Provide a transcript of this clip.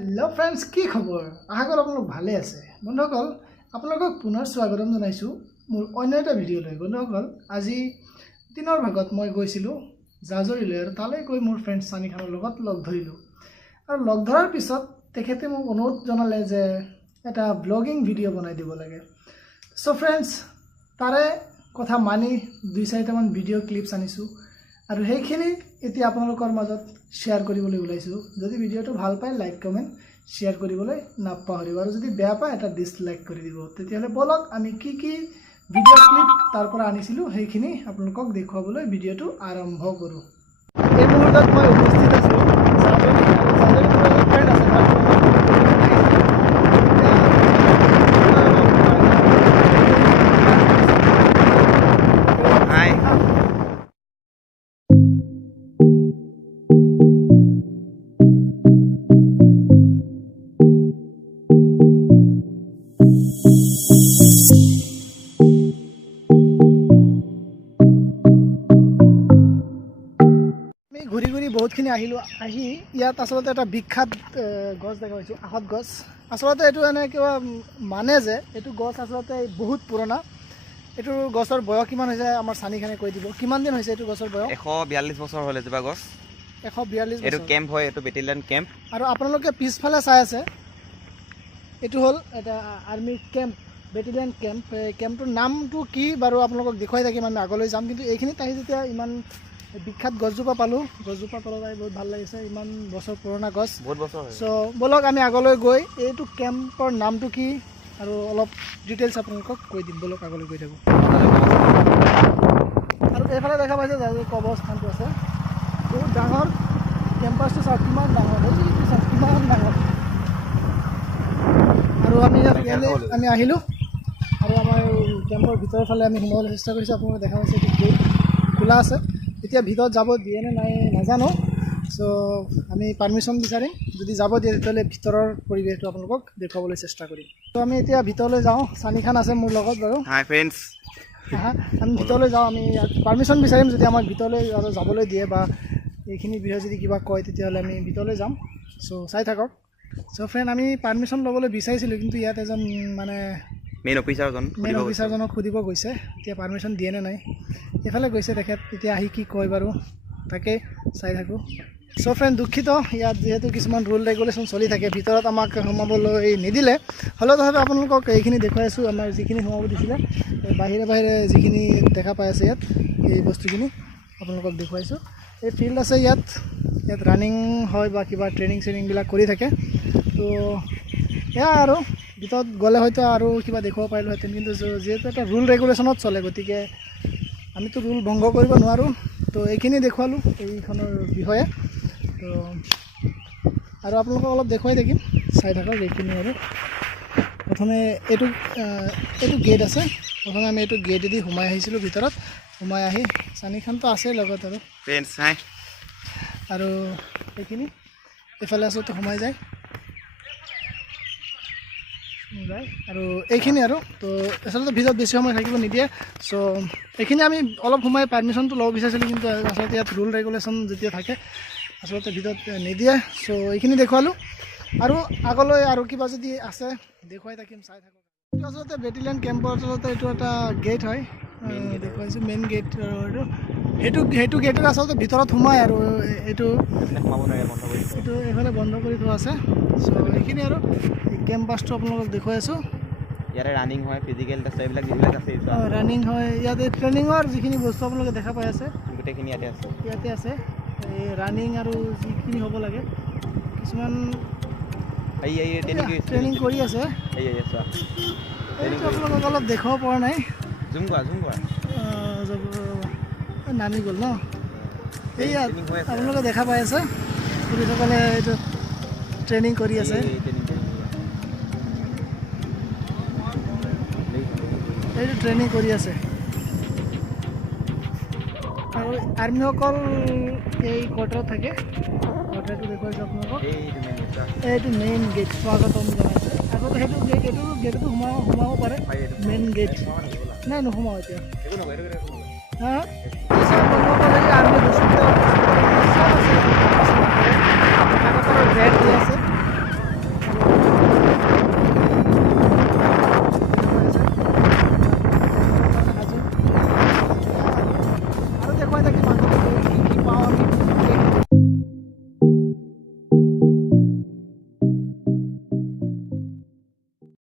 hello friends की खबर आशा करो आप भाले आसे बंधुসকল আপোনালোকক পুনৰ স্বাগতম জনাইছো মোৰ অন্য এটা ভিডিঅ' লৈ বন্ধুসকল আজি দিনৰ ভাগত মই গৈছিলো জাজৰিলৈ আৰু তালৈ গৈ মোৰ ফ্ৰেন্ড সানি খানৰ লগত লগ ধৰিলো আৰু লগ ধৰাৰ পিছত তেখেতে মোক অনুৰোধ জনালে যে এটা ব্লগিং ভিডিঅ' বনাই দিব লাগে সো ফ্ৰেন্ডস তাৰে কথা মানি দুই চাৰিটা মান ভিডিঅ' ক্লিপছ আনিছো আৰু সেইখিনি এতিয়া আপোনালোকৰ মাজত শেয়াৰ কৰিবলৈ ওলাইছো যদি ভিডিঅ'টো ভাল পায় লাইক কমেন্ট শেয়াৰ কৰিবলৈ নাপাহৰিব আৰু যদি বেয়া পায় এটা ডিসলাইক কৰি দিব তেতিয়ালে বলক আমি কি কি ভিডিঅ' ক্লিপ তাৰ পৰা আনিছিলো সেইখিনি আপোনালোকক দেখুৱাবলৈ ভিডিঅ'টো আৰম্ভ কৰো এই মুহূৰ্তত মই উপস্থিত আছো জাজৰি ফ্ৰেন্ড আছে ঘুরি ঘুরি বহুতখিনি আহিলো আহি ইয়াত আসলতে এটা বিখ্যাত গছ দেখা পাইছো আহত গছ আসলতে এটো এনে কিবা মানে যে এটো গছ আসলতে বহুত পুৰণা এটো গছৰ বয়স কিমান হৈছে আমাৰ সানিখানে কৈ দিব কিমান দিন হৈছে এটো গছৰ বয়স 142 বছৰ হলে যেবা গছ 142 এটো ক্যাম্প হয় এটো বেটেলিয়ন ক্যাম্প আৰু আপোনালোকে পিছফালে চাই আছে এটো হল এটা আৰ্মি ক্যাম্প বেটেলিয়ন ক্যাম্প ক্যাম্পটোৰ নামটো কি বাৰু আপোনালোকক দেখুৱাই থাকিম আমি আগলৈ যাম কিন্তু এইখিনি তাই যেতিয়া ইমান বিখ্যাত গছজোপা পালো গছজোপা তললৈ বহুত ভাল লাগিছে ইমান বছৰ পুৰণা গছ বহুত বছৰ হয় সো বলক আমি আগলৈ গৈ এইটো ক্যাম্পৰ নামটো কি আৰু অলপ ডিটেইলছ আপোনালোকক কৈ দিম বলক আগলৈ গৈ থাকো আৰু এইফালে দেখা পাইছে যে কবৰস্থানটো আছে বহুত ডাঙৰ কেম্পাছটো চাওক কিমান ডাঙৰ কিমান ডাঙৰ আৰু আমি আহিলো আৰু আমাৰ কেম্পৰ ভিতৰৰ ফালে আমি সোমাবলৈ চেষ্টা কৰিছো আপোনালোকে দেখা পাইছে গেট খোলা আছে এতিয়া ভিতৰত যাব দিয়ে নে নাই নাজানো সো আমি পাৰমিশন বিচাৰিম যদি যাব দিয়ে তেতিয়ালে ভিতৰৰ পৰিৱেশটো আপোনালোকক দেখুৱাবলৈ চেষ্টা কৰিম তো আমি এতিয়া ভিতৰলৈ যাওঁ সানিখান আছে মোৰ লগত বাৰু হাই ফ্ৰেন্ডস আমি ভিতৰলৈ যাওঁ আমি পাৰমিশন বিচাৰিম যদি আমাক ভিতৰলৈ যাবলৈ দিয়ে বা এইখিনি বিষয়ে যদি কিবা কয় তেতিয়ালে আমি ভিতৰলৈ যাম সো চাই থাকক সো ফ্ৰেন্ড আমি পাৰমিশন ল'বলৈ বিচাৰিছিলো কিন্তু ইয়াত এজন মানে মেইন অফিচাৰজনক খুদিব গৈছে এতিয়া পারমিশন দিয়ে নে নাই এফালে গৈছে তেখেত এতিয়া আহি কি কয় বাৰু তাকে চাই থাকো সো ফ্ৰেন্ড দুখিত ইয়াত যেহেতু কিছুমান ৰুল ৰেগুলেশন চলি থাকে ভিতৰত আমাক সোমাবলৈ নিদিলে হলেও তথাপি আপোনালোকক এইখিনি দেখুৱাইছো আমাৰ যিখিনি সোমাব দিছিলে বাহিৰে বাহিৰে যিখিনি দেখা পাই আছে ইয়াত এই বস্তুখিনি আপোনালোকক দেখুৱাইছো এই ফিল্ড আছে ইয়াত ৰানিং হয় বা কিবা ট্ৰেইনিং বিলাক কৰি থাকে তো এয়া আৰু ভিতৰত গ'লে হয়তো আৰু কিবা দেখুৱাব পাৰিলোহেঁতেন কিন্তু যেহেতু এটা ৰুল ৰেগুলেশ্যনত চলে গতিকে আমিতো ৰুল ভংগ কৰিব নোৱাৰোঁ তো এইখিনি দেখুৱালোঁ এইখনৰ বিষয়ে তো আৰু আপোনালোকক অলপ দেখুৱাই থাকিম চাই থাকক এইখিনি আৰু প্ৰথমে এইটো গেট আছে প্ৰথমে আমি এইটো গেটেদি সোমাই আহিছিলোঁ ভিতৰত সোমাই আহি সানিখানটো আছে লগত আৰু ফ্ৰেন্ডস হাই আৰু এইখিনি এফালে আছোতো সোমাই যায় আৰু এইখিনি আৰু তো আচলতে ভিতৰত বেছি সময় থাকিব নিদিয়ে সো এইখিনি আমি অলপ সময় পাৰমিশনটো ল'ব বিচাৰিছিলোঁ কিন্তু আচলতে ইয়াত ৰুল ৰেগুলেশ্যন যেতিয়া থাকে আচলতে ভিতৰত নিদিয়ে সো এইখিনি দেখুৱালোঁ আৰু আগলৈ আৰু কিবা যদি আছে দেখুৱাই থাকিম চাই থাকক এইটো আচলতে বেটেলিয়ন কেম্পৰ আচলতে এইটো এটা গেট হয় দেখুৱাইছোঁ মেইন গেট আৰু সেইটো গেটৰ আচলতে ভিতৰত সোমাই আৰু এইটো এইফালে বন্ধ কৰি থোৱা আছে সো এইখিনি আৰু কেম্পাছটো আপোনালোকক দেখুৱাই আছোঁ ইয়াতে ৰানিং হয় ফিজিকেল টেষ্ট এইবিলাক আছে ৰানিং হয় ইয়াতে ট্ৰেইনিঙৰ যিখিনি বস্তু আপোনালোকে দেখা পাই আছে গোটেইখিনি ইয়াতে আছে এই ৰানিং আৰু যিখিনি হ'ব লাগে কিছুমান ট্ৰেইনিং কৰি আছে এইটো আপোনালোকক অলপ দেখুৱাব পৰা নাই জুম কৰা নামি গ'ল ন এইয়া আপোনালোকে দেখা পাই আছে পুলিচসকলে এইটো ট্ৰেইনিং কৰি আছে এইটো ট্ৰেইনিং কৰি আছে আৰু আৰ্মিসকল এই কোৱাৰ্টাৰত থাকে কোৱাৰ্টাৰটো দেখুৱাইছোঁ আপোনালোকক এইটো মেইন গেট স্বাগতম জনাইছে আগতে সেইটো গেটটো সোমাব পাৰে মেইন গেট নাই নোসোমাওঁ এতিয়া হা আৰ্মি হস্পিটেল ব্ৰেড দি আছে